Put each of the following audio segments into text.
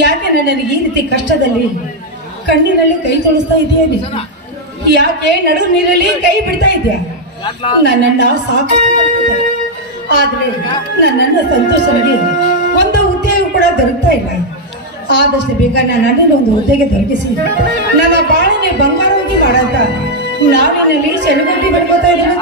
ಯಾಕೆ ನನಗೆ ಈ ರೀತಿ ಕಷ್ಟದಲ್ಲಿ ಕಣ್ಣಿನಲ್ಲಿ ಕೈ ತೊಳಿಸ್ತಾ ಇದೆಯಾ? ಯಾಕೆ ನಡು ನೀರಲ್ಲಿ ಕೈ ಬಿಡ್ತಾ ಇದೆಯಾ? ನನ್ನನ್ನ ಸಾಕು, ಆದ್ರೆ ನನ್ನನ್ನ ಸಂತೋಷವಾಗಿ ಒಂದು ಉದ್ಯೋಗ ಕೂಡ ದೊರಕ್ತಾ ಇಲ್ಲ. ಆದಷ್ಟು ಬೇಗ ನನ್ನನ್ನು ಒಂದು ಹುದ್ದೆಗೆ ದೊರಕಿಸಿ ನನ್ನ ಬಾಳನೆ ಬಂಗಾರವಾಗಿ ಮಾಡಂತ ನಾಡಿನಲ್ಲಿ ಶರಣಗಟ್ಟಿ ಬರ್ಕೋತಾ ಇದ್ದೇನೆ.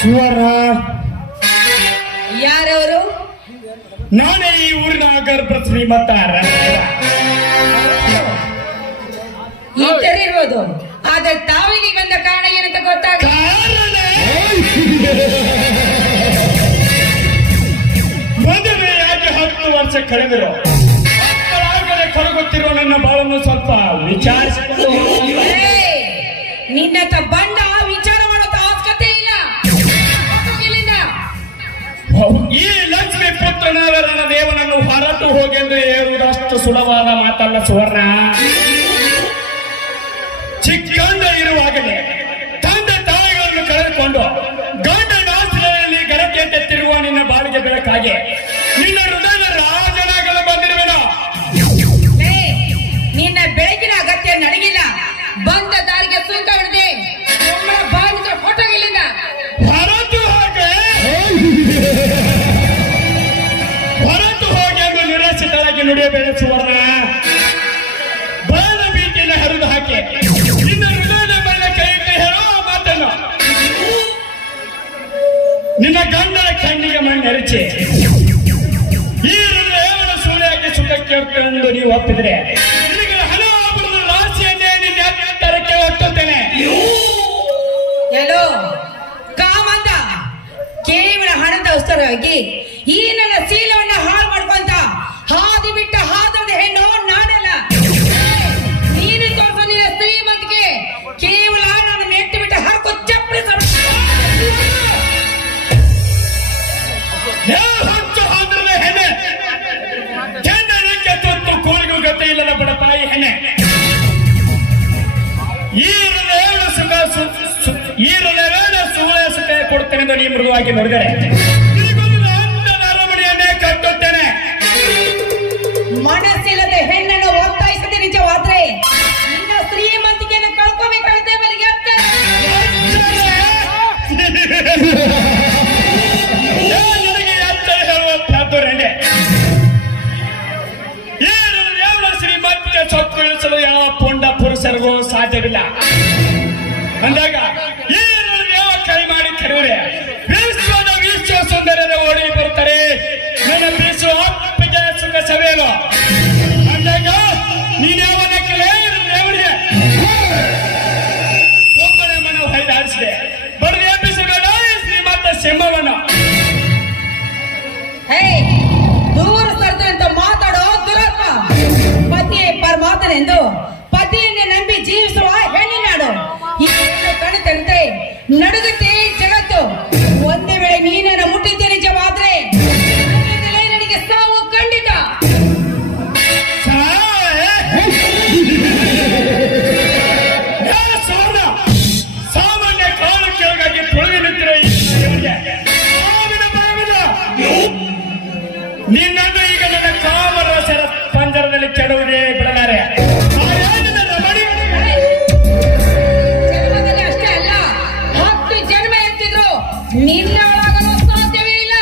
ಸ್ವರ ಯಾರವರು? ನಾನೇ ಈ ಊರಿನ ಗರ್ಭ ಶ್ರೀಮಂತ ಇರ್ಬೋದು. ಆದ್ರೆ ತಾವಿಗೆ ಬಂದ ಕಾರಣ ಏನಂತ ಗೊತ್ತಾಗ ಮದುವೆ ಯಾಕೆ 10 ವರ್ಷ ಕಳೆದರು ಮಕ್ಕಳಾಗದೆ ಕರಗುತ್ತಿರುವ ನನ್ನ ಬಾಳನ್ನು ಸ್ವಲ್ಪ ವಿಚಾರಿಸಿಕೊಂಡು ನಿನ್ನ ಬಂಡ ವಿಚಾರ ಮಾಡೋ ಅವಶ್ಯಕತೆ ಇಲ್ಲ. ಈ ಲಕ್ಷ್ಮಿ ಪುತ್ರನಾದ ನನ್ನ ದೇವನನ್ನು ಹೊರಟು ಹೋಗೆಂದು ಹೇಳುವುದಷ್ಟು ಸುಲಭವಾದ ಮಾತಲ್ಲ ಸುವರ್ಣ. ಚಿಕ್ಕಂದ ಇರುವಾಗಲೇ ತಂದೆ ತಾಯಿಗಳನ್ನು ಕಳೆದುಕೊಂಡು ಗಂಡನ ಆಶ್ರಯದಲ್ಲಿ ಗರಕೆ ತೆತ್ತಿರುವ ನಿನ್ನ ಬಾಳಿಗೆ ಬೆಳಕಾಗಿ ನಿನ್ನ ಹೃದಯದ ರಾಜನಾಗಲು ಬಂದಿರುವೆನು. ನಿನ್ನ ಬೆಳಕಿನ ಅಗತ್ಯ ನನಗಿಲ್ಲ. ಬಂದ ದಾರಿಗೆ ಸುಂಕ ಹಿಡಿದೆ ಬಾಳಿಗೆ ಹೊಟ್ಟೋಗಿಲ್ಲಿಂದ ಹೊರಟು ಹೋಗಿ ಎಂದು ನಿರಾಶಿತರಾಗಿ ನುಡಿಯಬೇಡ ಸುವರ್ಣ. ಬಾಳ ಭೀತಿಯನ್ನು ಹರಿದು ಹಾಕಿ ನಿನ್ನ ಹೃದಯದ ಮೇಲೆ ಕೈ ಇಟ್ಟು ಹೇಳೋ ಮಾತನ್ನು ನಿನ್ನ ಗಂಡನ ಕಣ್ಣಿಗೆ ಮಣ್ಣೆರಚಿ ಈ ಹೃದಯವನ್ನು ಸುಳ್ಳಿಯಾಗಿ ಸುಖಕ್ಕೆ ಎಂದು ನೀವು ಒಪ್ಪಿದ್ರೆ ನಿನಗೆ ಹಣ ಆಭರಣದ ರಾಶಿಯನ್ನೇ ನಿನ್ನ ಎತ್ತರಕ್ಕೆ ಒಟ್ಟುತ್ತೇನೆ. ಎಲ್ಲೋ ಕಾಮಂದ ಕೇವಲ ಹಣದ ಅವಸರವಾಗಿ ಈ ನನ್ನ ಶೀಲವನ್ನ ಹಾಳು ಮಾಡ್ಕೊಂತ ಹಾದಿ ಬಿಟ್ಟ ಹಾದದ ಹೆಣ್ಣು ನಾನಲ್ಲ. ನೀನು ತೋರಿಸ ನಿನ್ನ ಶ್ರೀಮಂತಿಗೆ ಕೇವಲ ನಾನು ಮೆಟ್ಟು ಬಿಟ್ಟ ಹರ್ಕೊ ಚಪ್ಪಲಿ ಹೊತ್ತು ಹಾದ್ರದ ಹೆಣ್ಣೆ ಕೆಂಡಕ್ಕೆ ತೊತ್ತು ಕೋಳಿಗೂ ಗತಿ ಇಲ್ಲದ ಬಡ ತಾಯಿ ಹೆಣ್ಣೆ. ಈ ಹೃದಯದ ಸುಖ ಕೊಡ್ತೇನೆ ಎಂದು ನೀ ಮೃದುವಾಗಿ ನೋಡಿದರೆ ಅರಮನೆಯನ್ನೇ ಕಟ್ಟುತ್ತೇನೆ. ಮನಸ್ಸಿಲ್ಲದೆ ಹೆಣ್ಣನ್ನು ಒತ್ತಾಯಿಸದೆ ನಿಜವಾದ್ರೆ ನಿನ್ನ ಶ್ರೀಮಂತಿಕೆಯನ್ನು ಕಳ್ಕೋಬೇಕಾಗುತ್ತೆ. ಸಿಗೋ ಸಾಧ್ಯವಿಲ್ಲ. ಅಂದಾಗ ಈ ದೇವ ಕೈ ಮಾಡಿ ಕರೆಯುವರೆ ವಿಶ್ವದ ವಿಶ್ವ ಸುಂದರರ ಓಡಿ ಬರ್ತಾರೆ. ನನ್ನ ಬೀಸು ಅಪ್ಪಿಗೆ ಸುಖ ಸವೇನು ಅಂದಾಗ ನೀನ್ಯಾವನ ಕೇಳಿ ದೇವರಿಗೆ ಒಬ್ಬನೇ ಮನ ಹೊಯ್ದಾಡಿಸಿದೆ. ಬಡದು ಎಬ್ಬಿಸಬೇಡ ಶ್ರೀಮಂತ ಸಿಂಹವನ್ನು. ದೂರ ಸರ್ತೆ ಅಂತ ಮಾತಾಡೋ ದುರಪ್ಪ. ಪತಿಯೇ ಪರಮಾತ್ಮನೆಂದು ಪತಿಯನ್ನೇ ನಂಬಿ ಜೀವಿಸುವ ಹೆಣ್ಣಿನಾಡು. ಈ ಹೆಣ್ಣು ಕಣತಂತೆ ನಡುಗುತ್ತೆ ಜಗತ್ತು. ಒಂದೇ ವೇಳೆ ನೀನನ್ನ ಮುಟ್ಟಿದ್ದೆ ನಿಜವಾದ್ರೆ ನನಗೆ ಸಾವು ಖಂಡಿತ. ಸಾಮಾನ್ಯ ಕಾಲು ಕೆಳಗಾಗಿ ತೊಳೆದು ನಿಂತಿರೋ ನಿನ್ನನ್ನು ಈಗ ನನ್ನ ಕಾಮರಸರ ಪಂಜರದಲ್ಲಿ ಕೆಡುವುದೇ ಬಿಡಲಾರೆ. ಜನ್ಮದಲ್ಲಿ ಅಷ್ಟೇ ಅಲ್ಲ, 10 ಜನ್ಮ ಎತ್ತಿದ್ರು ನಿನ್ನ ಒಳಗಲು ಸಾಧ್ಯವೇ ಇಲ್ಲ.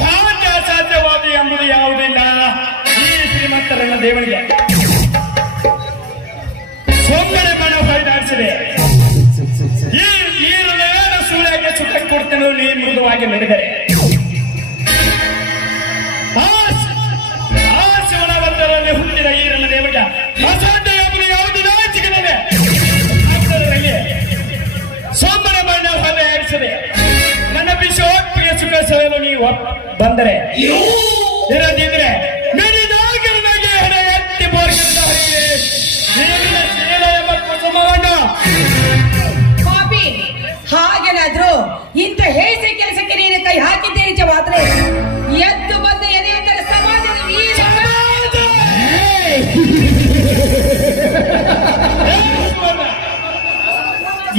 ಸಾಧ್ಯ ಅಸಾಧ್ಯವಾದ ಎಂಬುದು ಯಾವುದಿಲ್ಲ ಈ ಶ್ರೀಮಂತರನ್ನ ದೇವರಿಗೆ. ಸೊಮ್ಮನೆ ಮನ ಹೊಯ್ದಾಡಿಸಿದೆ. ಈ ಹೃದಯದ ಸೂರ್ಯಕ್ಕೆ ಸುಖ ಕೊಡ್ತೇನೆ ನೀ ಮೃದುವಾಗಿ ನಡೆದರೆ. ಆ ಶಿವನವತ್ತರಲ್ಲಿ ಹುಟ್ಟಿದ ಈ ನನ್ನ ದೇವರಿಗೆ ಅಸಾಧ್ಯ ಎಂಬುದು ಯಾವುದಿಲ್ಲ ಚಿಕ್ಕದಿದೆ. ಅದರಲ್ಲಿ ಸೋಮನೆ ಮಣ್ಣ ಹೊಯ್ದಾಡಿಸಿದೆ. ನನ್ನ ವಿಶ್ವಕ್ಕೆ ಸುಖ ಸವೆಲು ನೀವು ಬಂದರೆ ಇರದಿದ್ರೆ ಮೆರಿದಾಗಿರುವಾಗೆ ಹೆಣ ಎತ್ತಿ ಬೋರ್ಗಿದ್ದ ಪಾಪಿ, ಹಾಗೇನಾದ್ರೂ ಇಂಥ ಹೇಸಿ ಕೆಲಸಕ್ಕೆ ನೀನು ಕೈ ಹಾಕಿದ್ದೇ ನಿಜವಾದ್ರೆ ಎದ್ದು ಬಂದ ಎದೆಯುತ್ತರ ಸಮಾಜದ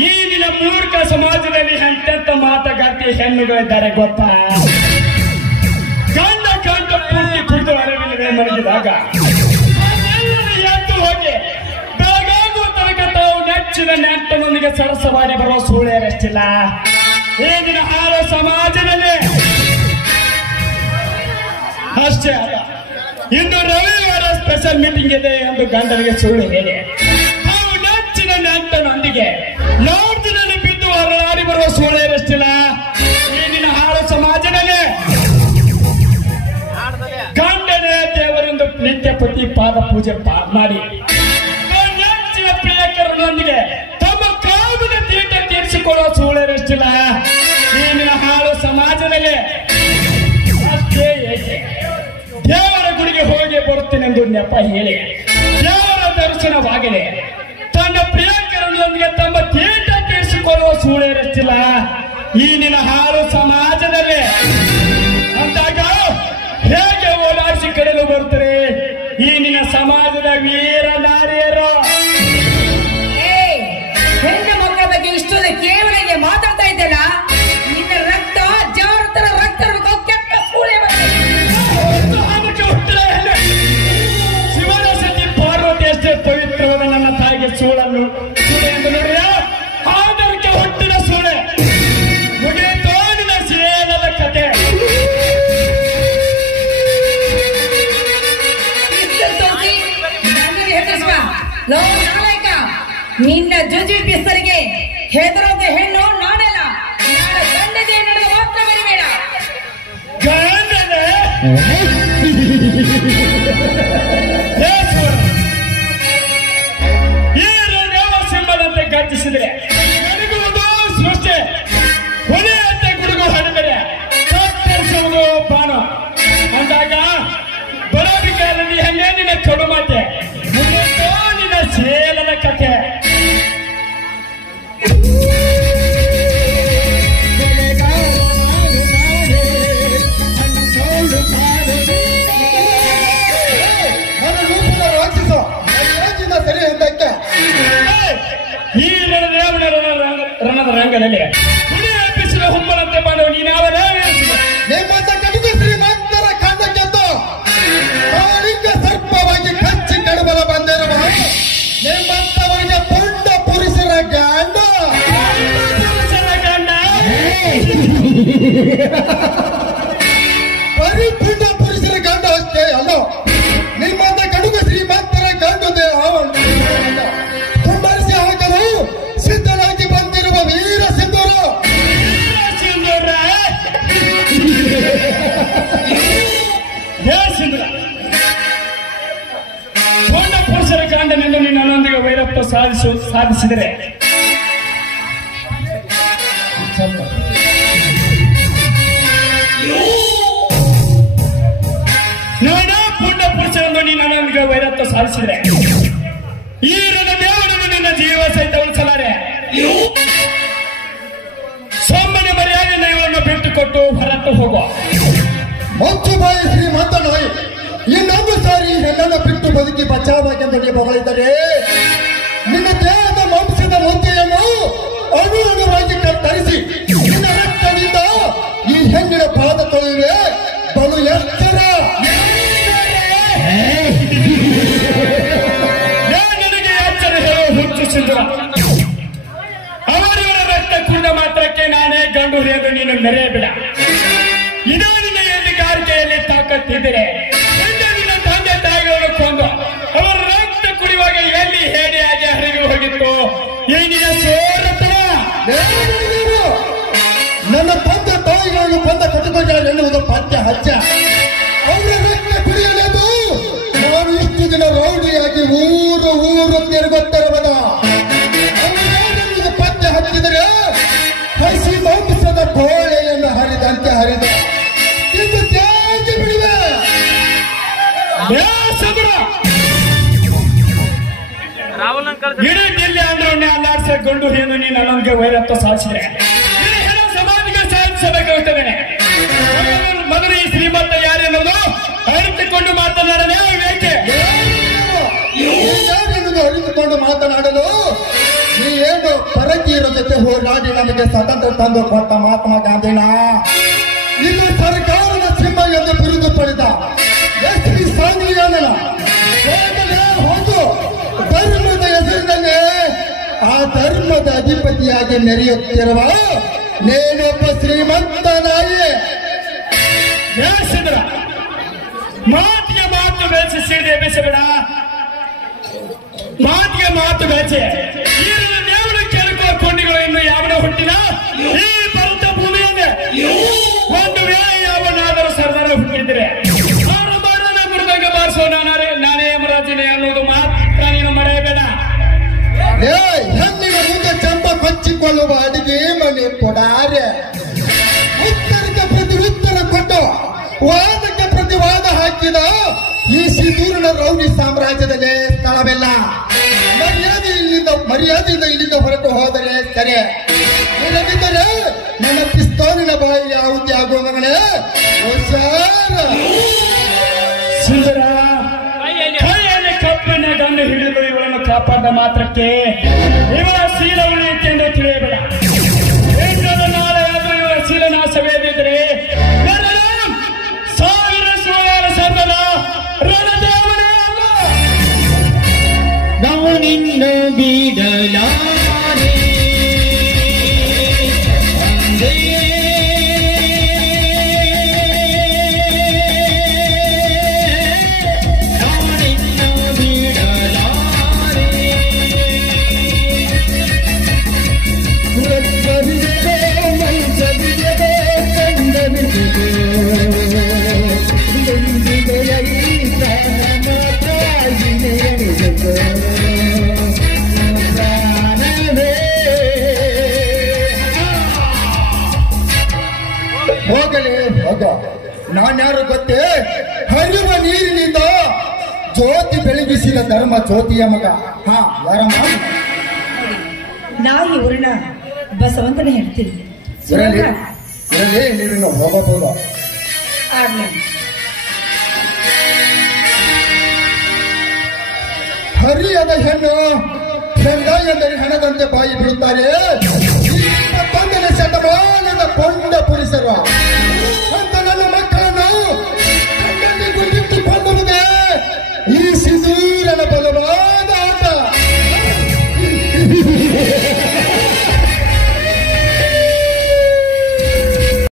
ಈ ನಿನ್ನ ಮೂರ್ಖ ಸಮಾಜದಲ್ಲಿ ಎಂತೆಂತ ಮಾತುಗಾರ್ತಿ ಹೆಣ್ಣುಗಳಿದ್ದಾರೆ ಗೊತ್ತಾ? ಗಂಡ ಗಂಡ ಪೂರ್ತಿ ಕುಡಿದು ಅರಿವಿಲ್ಲದೆ ಮಲಗಿದಾಗ ಎದ್ದು ಹೋಗಿ ಬೆಳಗಾಗುವ ತನಕ ತಾವು ನೆಚ್ಚಿನ ನೆಂಟನೊಂದಿಗೆ ಸರಸವಾಡಿ ಬರುವ ಸೂಳೆಯರಷ್ಟಿಲ್ಲ ಈಗಿನ ಹಾಳು ಸಮಾಜದಲ್ಲಿ. ಅಷ್ಟೇ ಅಲ್ಲ, ಇಂದು ರವಿವಾರ ಸ್ಪೆಷಲ್ ಮೀಟಿಂಗ್ ಇದೆ ಎಂದು ಗಂಡನಿಗೆ ಸುಳ್ಳು ಹೇಳಿ ತಾವು ನೆಚ್ಚಿನ ನೆಂಟನೊಂದಿಗೆ ಲಾಡ್ಜಿನಲ್ಲಿ ಬಿದ್ದು ಹೊರಳಾಡಿ ಬರುವ ಸೂಳೆಯರಷ್ಟಿಲ್ಲ ಈಗಿನ ಹಾಳು ಸಮಾಜದಲ್ಲಿ. ಗಂಡನೇ ದೇವರೆಂದು ನಿತ್ಯ ಪತಿ ಪಾದ ಪೂಜೆ ಮಾಡಿ ನೆಚ್ಚಿನ ಪ್ರಿಯಕರನೊಂದಿಗೆ ತಮ್ಮ ಕಾಮದ ತೀಟ ತೀರಿಸಿಕೊಳ್ಳುವ ಸೂಳೆಯರಷ್ಟಿಲ್ಲ ಈಗಿನ ಹಾಳು ಸಮಾಜದಲ್ಲಿ. ಅಷ್ಟೇ ಏಕೆ ದೇವರ ಗುಡಿಗೆ ಹೋಗಿ ಬರುತ್ತೇನೆಂದು ನೆಪ ಹೇಳಿ ದೇವರ ದರ್ಶನವಾಗಲಿ ತನ್ನ ಪ್ರಿಯಕರನೊಂದಿಗೆ ತಮ್ಮ ತೀಟ ತೀರಿಸಿಕೊಳ್ಳುವ ಸೂಳೆಯರಷ್ಟಿಲ್ಲ ಈ ನಿನ್ನ ಹಾಳು ಸಮಾಜದಲ್ಲಿ. ಅಂದಾಗ ಹೇಗೆ ಓಡಾಡಿಸಿ ಕಡೆದು ಬರ್ತಾರೆ ಈ ನಿನ್ನ ಸಮಾಜದ ವೀರ ನಾರಿಯರು? ಹೆಣ್ಣು ಮಕ್ಕಳ ಬಗ್ಗೆ ಇಷ್ಟೊಂದು ಕೇವಲ ಮಾತಾಡ್ತಾ ಇದ್ದಲ್ಲ, ನಿನ್ನ ರಕ್ತ ಜಾರತರ ರಕ್ತ ಕೆಟ್ಟ ಸೂಳೆ ಶಿವನ ಸತಿ ಪಾರ್ವತಿ ಅಷ್ಟೇ ಪವಿತ್ರವಾದ ನನ್ನ ತಾಯಿಗೆ ಸೂಳನ್ನು ಸೂಳೆ ಎಂದು ನೋಡಿದ ಆದರಕ್ಕೆ ಹುಟ್ಟಿದ ಸೂಳೆ ಮುಗಿಯಿತೋ ನಿನ್ನ ಸೇಲದ ಕತೆ. ನಿನ್ನ ಜುಜು ಬಿಸ್ತರಿಗೆ ಹೆದರೋದ ಹೆಣ್ಣು ನಾನೆಲ್ಲ. ನಾಳೆ ಗಂಡದೇ ನಡೆದ ಮಾತ್ರ ಬರಿಬೇಡ. ಈ ದೇವ ಸಿಂಹದಂತೆ ಗರ್ಜಿಸಿದರೆ ನಡುಗುವುದು ಸೃಷ್ಟಿ, ಹೊನೆಯಂತೆ ಗುಡುಗು ಹಡಿದರೆ ಕತ್ತರಿಸುವುದು ಬಾನು. ಅಂದಾಗ ಬರೋದಿಕಾಲದಲ್ಲಿ ಹಂಗೆ ನಿನ್ನ ಕಡು ಮಾತೆ ಮುಗಿಯಿತೋ ನಿನ್ನ ಸೇಲದ ಕತೆ. ಈ ರಣದ ರಂಗದಲ್ಲಿ ಹುಲಿ ಎಬ್ಬಿಸಿದ ಹುಮ್ಮನಂತೆ ಮಾಡುವ ನೀನಾವರ ನಿಮ್ಮಂತ ಕಟುಕ ಶ್ರೀಮಂತರ ಕಾಂಡಕ್ಕೆದ್ದು ಕಾಳಿಂಗ ಸರ್ಪವಾಗಿ ಕಚ್ಚಿ ಕಡುಬಲ ಬಂದಿರುವ ನಿಮ್ಮಂತವರಿಗೆ ಪುಂಡ ಪುರುಷರ ಗಂಡ ಬರೀ ಪುಂಡ ಪುರುಷರ ಗಂಡ ಅಷ್ಟೇ ಅಲ್ಲ, ಎಂದು ನನ್ನೊಂದಿಗೆ ವೈರತ್ವ ಸಾಧಿಸಿದರೆ ನಾನಾ ಪುಂಡ ಪುರುಷರೆಂದು ನನ್ನೊಂದಿಗೆ ವೈರತ್ವ ಸಾಧಿಸಿದರೆ ಈ ನನ್ನ ದೇವರನ್ನು ನಿನ್ನ ಜೀವ ಸಹಿತ ಉಳಿಸಲಾರೆ. ಸೋಮನೆ ಮರ್ಯಾದೆಯಿಂದ ಇವರನ್ನು ಬಿಟ್ಟುಕೊಟ್ಟು ಹೊರತು ಹೋಗುವ. ಮೊಚ್ಚು ಬಾಯಿ ಶ್ರೀಮಂತ ನಾಯಿ, ಇನ್ನೊಂದು ಸಾರಿ ಹೆಣ್ಣನ್ನು ಬಿಟ್ಟು ಬದುಕಿ ಬಚಾವಾಗೆಂದು ನೀವು ಹೊಗಳಿದರೆ ನಿನ್ನ ದೇಹದ ಮಾಂಸದ ಮೊಂತೆಯನ್ನು ಅಣು ಅಣುವಾಗಿ ಕತ್ತರಿಸಿ ನಿನ್ನ ರಕ್ತದಿಂದ ಈ ಹೆಣ್ಣಿನ ಪಾದ ತೊಳೆಯುವೆ. ಬಲು ಎಚ್ಚರ. ನನಗೆ ಎಚ್ಚರ ಹೇಳುವ ಹುಚ್ಚು ಸಿಂಧುರ. ಅವರಿವರ ರಕ್ತ ಕುಡಿದ ಮಾತ್ರಕ್ಕೆ ನಾನೇ ಗಂಡು ಎಂದು ನೀನು ಮೆರೆಯಬೇಡ. ಇದೇ ನಿನ್ನ ಎಲ್ಲಿಗಾರಿಕೆಯಲ್ಲಿ ತಾಕತ್ತಿದ್ದರೆ ನಿನ್ನ ತಂದೆ ತಾಯಿಗಳನ್ನು ಕೊಂದು ಅವರ ರಕ್ತ ಕುಡಿಯುವಾಗ ಎಲ್ಲಿ ಹೇಡಿಯಾಗಿ ಹರಿದು ಹೋಗಿತ್ತು ಈ ನಿನ್ನ ಸೋರತನ. ನನ್ನ ತಂದೆ ತಾಯಿಗಳನ್ನು ಕೊಂದ ಕಟುಕಗಳು ಎನ್ನುವುದು ಪದ್ಯ ಹಚ್ಚ. ಅವರ ರಕ್ತ ಕುಡಿಯಲೇದು. ನಾನು ಇಷ್ಟು ದಿನ ರೌಡಿಯಾಗಿ ಊರು ತಿರುಗುತ್ತಿರುವುದ ಅವರಿಗೆ ಪದ್ಯ ಹಚ್ಚಿದರೆ ಹಸಿ ಮಾಂಸದ ಕೋಳೆಯನ್ನು ಹರಿದಂತೆ ಹರಿದ ಇದು ತ್ಯಾಜ್ಯ ಬಿಡುವೆ. ಇಡೀ ದಿಲ್ಲಿ ಆಂಧ್ರವನ್ನೇ ಅಲ್ಲಾಡಿಸ ಗಂಡು ಎಂದು ನೀನು ನನ್ನೊಂದಿಗೆ ವೈರತ್ವ ಸಾಧಿಸಿದ್ರೆ ಸಮಾಧಿಗೆ ಸಾಧಿಸಬೇಕಾಗುತ್ತದೆ. ಮೊದಲು ಈ ಶ್ರೀಮಂತ ಯಾರೆನ್ನೋದು ಅರಿತುಕೊಂಡು ಮಾತನಾಡಲೇ ಬೇಕೆ. ಅರಿತುಕೊಂಡು ಮಾತನಾಡಲು ನೀ ಏನು ಪರಕೀಯರ ಜೊತೆ ಹೋರಾಡಿ ನಮಗೆ ಸ್ವಾತಂತ್ರ್ಯ ತಂದು ಕೊಟ್ಟ ಮಹಾತ್ಮ ಗಾಂಧಿನ ಇಲ್ಲಿ ಸರ್ಕಾರದ ಸಿಂಹ ಎಂದು ಬಿರುದು ಪಡೆದ ಎಸ್.ಪಿ. ಸಾಂಗ್ಲಿಯಾನನ ಹೋಗು ಧರ್ಮದ ಹೆಸರಿನಲ್ಲಿ ಆ ಧರ್ಮದ ಅಧಿಪತಿಯಾಗಿ ಮೆರೆಯುತ್ತಿರುವ ನೇನೊಬ್ಬ ಶ್ರೀಮಂತ ನಾಯಿ. ಮಾತಿಗೆ ಮಾತು ಬೆಳೆಸಿ ಸಿಡಿದೆ ಎಬ್ಬಿಸಬೇಡ. ಮಾತಿಗೆ ಮಾತು ಬೆಳೆಸಿ ಈ ದೇವರು ಕೆಳಕುವ ಕೊಂಡಿಗಳು ಇನ್ನು ಯಾವನ ಹುಟ್ಟಿನ ಈ ಭರತ ಭೂಮಿಯಲ್ಲಿ ಒಂದು ವೇಳೆ ಯಾವನಾದರೂ ಸರ್ದಾರ ಹುಟ್ಟಿದ್ರೆ ಅವರು ಬಾರನ ಮೃದಂಗ ಬಾರಿಸೋ ನಾನೇ ಯಮರಾಜನೇ ಅನ್ನೋದು ಮಾತ್ರ ನೀನು ಮರೆಯಬೇಡ. ಹೆಣ್ಣಿನ ಮುಂದೆ ಚಂಪ ಕೊಚ್ಚಿಕೊಳ್ಳುವ ಅಡಿಗೆ ಮನೆ ಕೊಡಾರೆ. ಉತ್ತರಕ್ಕೆ ಪ್ರತಿ ಉತ್ತರ ಕೊಟ್ಟು ವಾದಕ್ಕೆ ಪ್ರತಿವಾದ ಹಾಕಿದ ಈ ಸಿಂಧೂರಿನ ರೌಡಿ ಸಾಮ್ರಾಜ್ಯದಲ್ಲಿ ಸ್ಥಳವಿಲ್ಲ. ಮರ್ಯಾದೆಯಿಂದ ಇಲ್ಲಿಂದ ಹೊರಟು ಹೋದರೆ ಸರಿ, ಇಲ್ಲದಿದ್ದರೆ ನನ್ನ ಪಿಸ್ತೂಲಿನ ಬಾಯಿ ಯಾವುದು ಆಗುವ ಮಗಳೇ ಹುಷಾರ. ಸುಂದರ ಕೈಯಲ್ಲಿ ಕಪ್ಪಿನ ಗಂಡು ಹಿಡಿದು ಇವಳನ್ನು ಕಾಪಾಡ ಮಾತ್ರಕ್ಕೆ ಇವರ ಶೀಲ ಉಳಿಯುತ್ತೆ ಎಂದು ತಿಳಿಯಬೇಡ. ನಾಳೆ ಆದರೂ ಇವರ ಶೀಲ ನಾಶವೇದಿದ್ರೆ ಸಾವಿರ ಸುವರ್ಣ ಸರ್ವದ ರಣದೇವನೇ ಅಲ್ಲ. ನಾವು ನಿನ್ನ ಬಿಡಲಾರೆ ಅಂದೇ ನಾವು ನಿನ್ನ ಬಿಡಲಾರೆ. ರಕ್ತವಿದೆ ಮೈಸವಿದೆ ಕಂಡವಿದೆ ಹೋಗಲೇ ಹೋಗ. ನಾನ್ಯಾರು ಗೊತ್ತೇ? ಹರಿಯುವ ನೀರಿನಿಂದ ಜ್ಯೋತಿ ಬೆಳಗಿಸಿದ ಧರ್ಮ ಜ್ಯೋತಿಯ ಮಗ. ಯಾರಮ್ಮ? ನಾಯಿ ವರ್ಣ ಬಸವಂತನ ಹೇಳ್ತೀನಿ. ಇರಲಿ ನೀರನ್ನು ಹೋಗಬಹುದು. ಆಗ್ಲಿ. ಹರಿಯದ ಹೆಣ್ಣು ಹೆಂಡ ಎಂದರೆ ಹಣದಂತೆ ಬಾಯಿ ಬಿಡುತ್ತಾರೆ. 21ನೇ ಶತಮಾನದ ಪೊಂಡ ಪುರುಷರು ಅಂತ ನನ್ನ ಮಕ್ಕಳನ್ನು ಗುಂಡಿಟ್ಟುಕೊಳ್ಳುವುದೇ ಈ ಸಿಂಧೂರನ ಬಲವ